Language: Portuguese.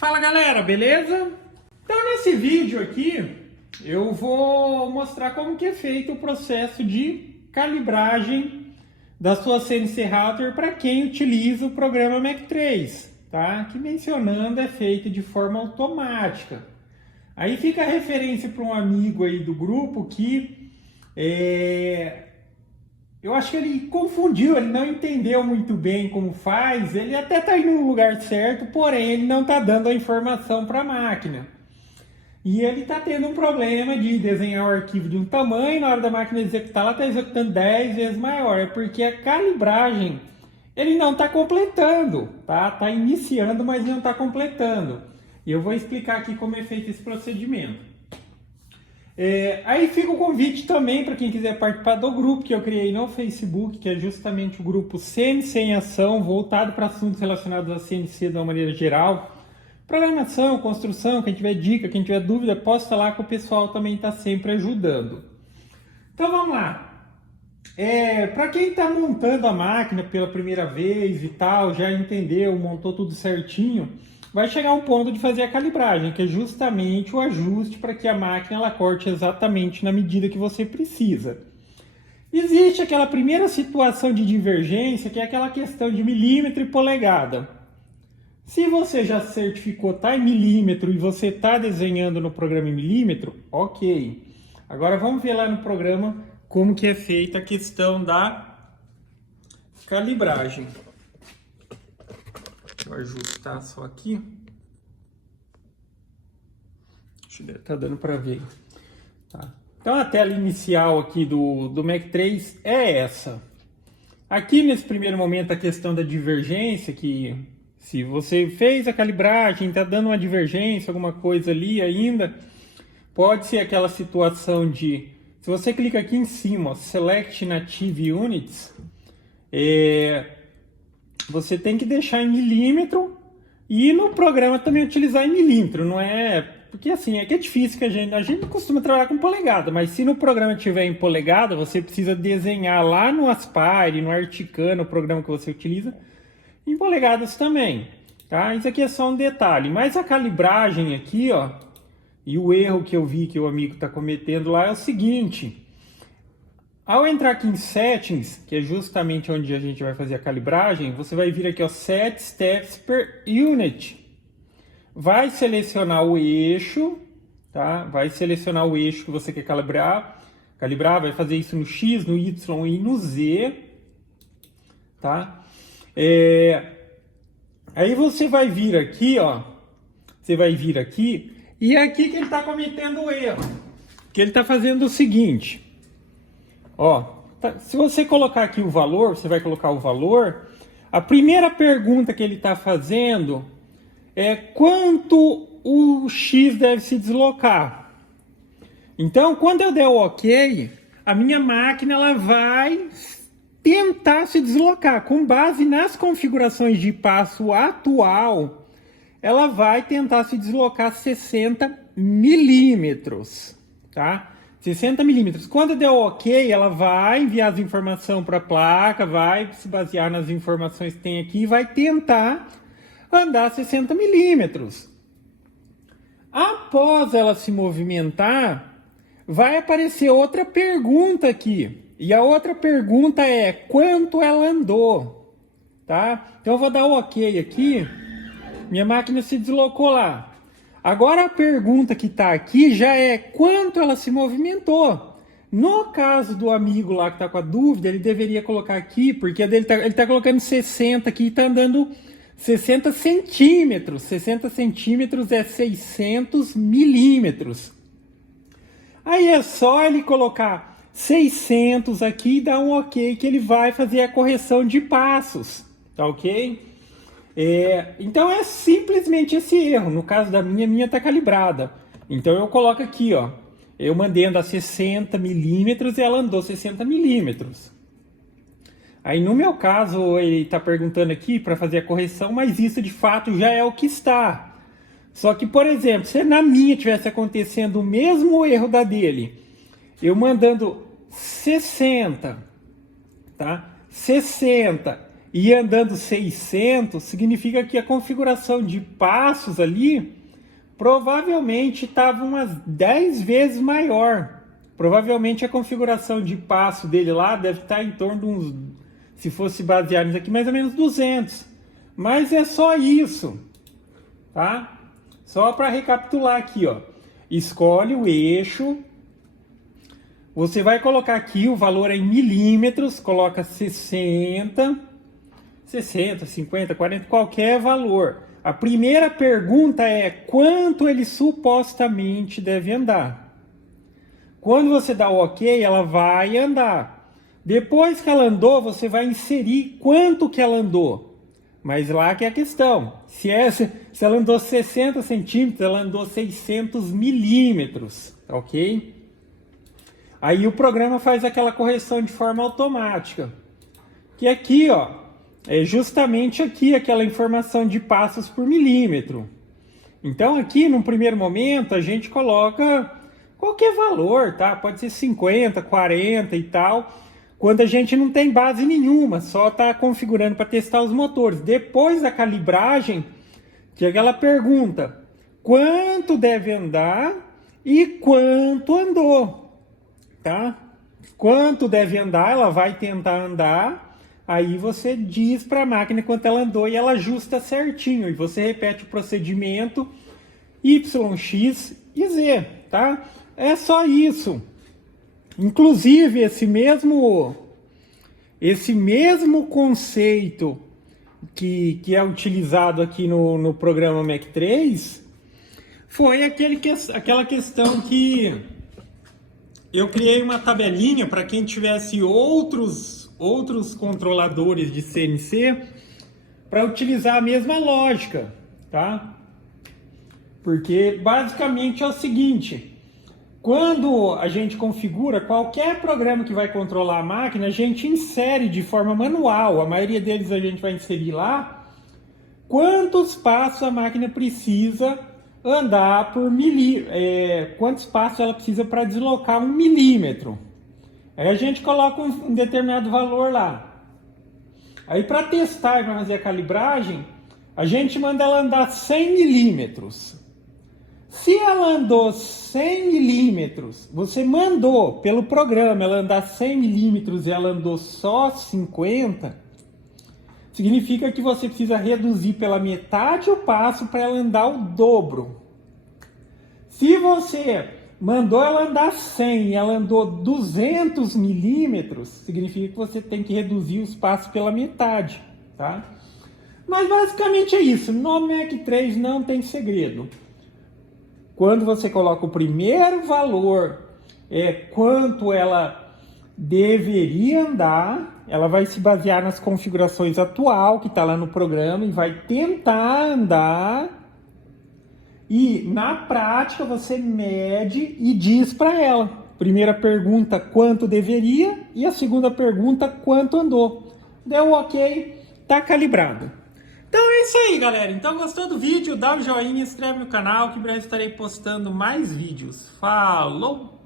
Fala galera, beleza? Então nesse vídeo aqui eu vou mostrar como que é feito o processo de calibragem da sua CNC Router para quem utiliza o programa Mac3, tá? Que mencionando é feito de forma automática. Aí fica a referência para um amigo aí do grupo que eu acho que ele confundiu, ele não entendeu muito bem como faz, ele até está indo no lugar certo, porém ele não está dando a informação para a máquina. E ele está tendo um problema de desenhar o arquivo de um tamanho, na hora da máquina executar, ela está executando 10 vezes maior, é porque a calibragem ele não está completando, tá? Está iniciando, mas não está completando. E eu vou explicar aqui como é feito esse procedimento. Aí fica o convite também para quem quiser participar do grupo que eu criei no Facebook, que é justamente o grupo CNC em Ação, voltado para assuntos relacionados a CNC de uma maneira geral. Programação, construção, quem tiver dica, quem tiver dúvida, posta lá que o pessoal também está sempre ajudando. Então vamos lá. Para quem está montando a máquina pela primeira vez e tal, já entendeu, montou tudo certinho, vai chegar um ponto de fazer a calibragem, que é justamente o ajuste para que a máquina ela corte exatamente na medida que você precisa. Existe aquela primeira situação de divergência, que é aquela questão de milímetro e polegada. Se você já certificou tá em milímetro e você está desenhando no programa em milímetro, ok. Agora vamos ver lá no programa como que é feita a questão da calibragem. Vou ajustar só aqui. Acho que tá dando para ver. Tá. Então a tela inicial aqui do Mac3 é essa. Aqui nesse primeiro momento a questão da divergência, que se você fez a calibragem, está dando uma divergência, alguma coisa ali ainda, pode ser aquela situação de, se você clica aqui em cima, Select Native Units, você tem que deixar em milímetro e no programa também utilizar em milímetro, não é? Porque assim, é que é difícil que a gente não costuma trabalhar com polegada, mas se no programa tiver em polegada, você precisa desenhar lá no Aspire, no Articana, o programa que você utiliza, em polegadas também, tá? Isso aqui é só um detalhe, mas a calibragem aqui, ó, e o erro que eu vi que o amigo está cometendo lá é o seguinte: ao entrar aqui em Settings, que é justamente onde a gente vai fazer a calibragem, você vai vir aqui, ó, Set Steps per Unit. Vai selecionar o eixo, tá? Vai selecionar o eixo que você quer calibrar, vai fazer isso no X, no Y e no Z, tá? Aí você vai vir aqui, ó, e é aqui que ele está cometendo o erro, que ele está fazendo o seguinte. Ó, se você colocar aqui o valor, você vai colocar o valor. A primeira pergunta que ele está fazendo é quanto o X deve se deslocar. Então, quando eu der o OK, a minha máquina ela vai tentar se deslocar. Com base nas configurações de passo atual, ela vai tentar se deslocar 60 milímetros, tá? 60 milímetros. Quando der OK, ela vai enviar as informações para a placa, vai se basear nas informações que tem aqui e vai tentar andar 60 milímetros. Após ela se movimentar, vai aparecer outra pergunta aqui. E a outra pergunta é quanto ela andou, tá? Então eu vou dar o OK aqui. Minha máquina se deslocou lá. Agora a pergunta que está aqui já é quanto ela se movimentou. No caso do amigo lá que está com a dúvida, ele deveria colocar aqui, porque ele está colocando 60 aqui e está andando 60 centímetros. 60 centímetros é 600 milímetros. Aí é só ele colocar 600 aqui e dar um OK que ele vai fazer a correção de passos, tá ok? Então é simplesmente esse erro. No caso da minha está calibrada. Então eu coloco aqui, ó, eu mandei andar 60 milímetros e ela andou 60 milímetros. Aí no meu caso ele está perguntando aqui para fazer a correção, mas isso de fato já é o que está. Só que, por exemplo, se na minha tivesse acontecendo o mesmo erro da dele, eu mandando 60, tá? 60 e andando 600, significa que a configuração de passos ali provavelmente estava umas 10 vezes maior. Provavelmente a configuração de passo dele lá deve estar em torno de uns, se fosse baseado nisso aqui, mais ou menos 200. Mas é só isso, tá? Só para recapitular aqui, ó. Escolhe o eixo. Você vai colocar aqui o valor em milímetros, coloca 60, 50, 40, qualquer valor. A primeira pergunta é quanto ele supostamente deve andar. Quando você dá o ok, ela vai andar. Depois que ela andou, você vai inserir quanto que ela andou. Mas lá que é a questão. Se ela andou 60 centímetros, ela andou 600 milímetros, ok? Aí o programa faz aquela correção de forma automática. Que aqui, ó, é justamente aqui aquela informação de passos por milímetro. Então aqui, num primeiro momento, a gente coloca qualquer valor, tá? Pode ser 50, 40 e tal. Quando a gente não tem base nenhuma, só está configurando para testar os motores. Depois da calibragem, chega ela pergunta quanto deve andar e quanto andou, tá? Quanto deve andar, ela vai tentar andar, aí você diz para a máquina quanto ela andou e ela ajusta certinho. E você repete o procedimento Y, X e Z, tá? É só isso. Inclusive, esse mesmo conceito que é utilizado aqui no programa Mach 3 foi aquela questão que eu criei uma tabelinha para quem tivesse outros controladores de CNC para utilizar a mesma lógica, tá? Porque basicamente é o seguinte: quando a gente configura qualquer programa que vai controlar a máquina, a gente insere de forma manual. A maioria deles a gente vai inserir lá quantos passos a máquina precisa andar por quantos passos ela precisa para deslocar 1 milímetro. Aí a gente coloca um determinado valor lá. Aí para testar e para fazer a calibragem, a gente manda ela andar 100 milímetros. Se ela andou 100 milímetros, você mandou pelo programa ela andar 100 milímetros e ela andou só 50, significa que você precisa reduzir pela metade o passo para ela andar o dobro. Se você mandou ela andar 100 e ela andou 200 milímetros, significa que você tem que reduzir os passos pela metade, tá? Mas basicamente é isso. No Mach 3 não tem segredo. Quando você coloca o primeiro valor, quanto ela deveria andar, ela vai se basear nas configurações atual que está lá no programa e vai tentar andar. E na prática você mede e diz para ela. Primeira pergunta, quanto deveria, e a segunda pergunta, quanto andou. Deu ok, tá calibrado. Então é isso aí, galera. Então gostou do vídeo? Dá um joinha, se inscreve no canal que em breve estarei postando mais vídeos. Falou!